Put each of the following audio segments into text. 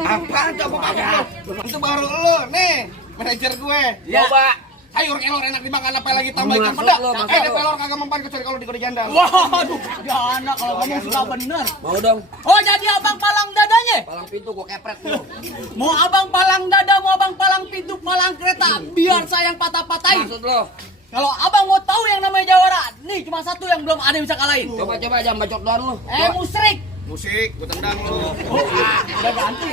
Apaan coba pakai lu? Itu baru lu nih, manajer gue. Coba sayur kelor enak dimakan apa lagi tambah ikan peda. Pelor kagak mempan kecuali kalau digoreng janda. Waduh, jana kalau ngomong suka bener. Mau dong. Oh, jadi abang palang dadanya? Palang pintu gua kepret lu. Mau abang palang dada, mau abang palang pintu, palang kereta, biar saya yang patah-patahin. Maksud lo? Kalau abang mau tahu yang namanya jawara, nih cuma satu yang belum ada yang bisa kalahin. Coba jangan bacot doang lu. Musrik. Musik, gue tendang lu. Udah ganti.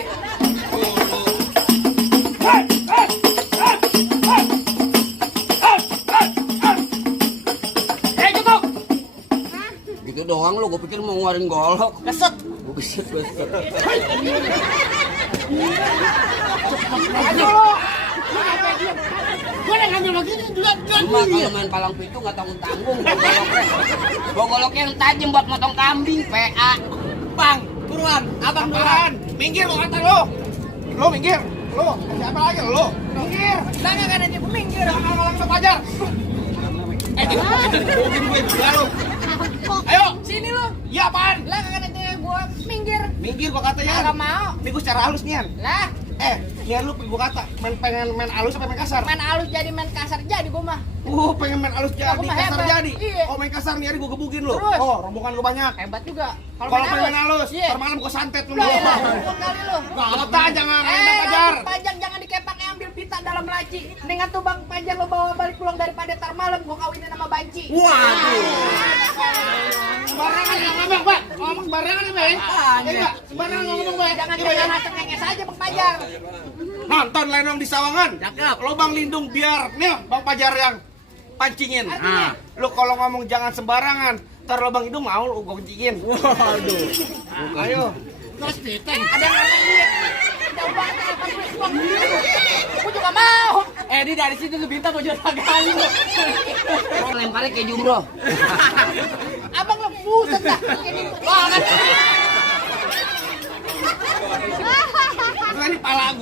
Cukup. Gitu doang lu, gua pikir mau ngeluarin golok. Keset. Gua keset. Gue udah ngambil begini juga. Cuma kalau main palang pintu nggak tanggung-tanggung. Gua goloknya yang tajam buat motong kambing, PA. Bang, buruan. Abang buruan. Minggir gua kata lu. Lu minggir. Lu, siapa lagi lu? Minggir. Jangan kan aja minggir. Jangan malang ke pajar. Dibohongin gue juga lu. Ayo, Sini lu. iya apaan? Lah kan aja gue minggir. Minggir gua kata ya. Kagak mau. Ini gue secara halus nian. Lah, Nian lu gua kata pengen main halus apa main kasar? main halus jadi main kasar jadi gue mah. Pengen main halus jadi, Aku mah kasar hebat. jadi. Iya. Oh main kasar nih, gue gebukin lu. Terus? Oh, rombongan gue banyak. Hebat juga. Kalau main halus, Iya. ntar malam gue santet lu. Lah, kali lu. Kota jangan main pajar. Pajak jangan dikepak ambil pita dalam laci. Dengan tuh Bang Pajak lo bawa balik pulang daripada tar malam gua kawinin sama banci. Waduh. Sembarangan yang ngomong, Pak. Ngomong sembarangan ya, Pak. Iya, sembarangan ngomong, Pak. Jangan ngenges aja Bang Pajar. Nonton Lenong di Sawangan. Cakep. Lobang lindung biar nih Bang Pajar yang pancingin. Artinya? Lu kalau ngomong jangan sembarangan. Ntar lobang hidung mau lu gua kencingin. Waduh. Ayo. Terus diteng. Ada yang ngomong duit. Jauh banget uang. Gua juga mau. Di dari situ lu bintang mau jual kali lu. Lemparnya kayak jumroh. Abang lu buset dah. Ini wah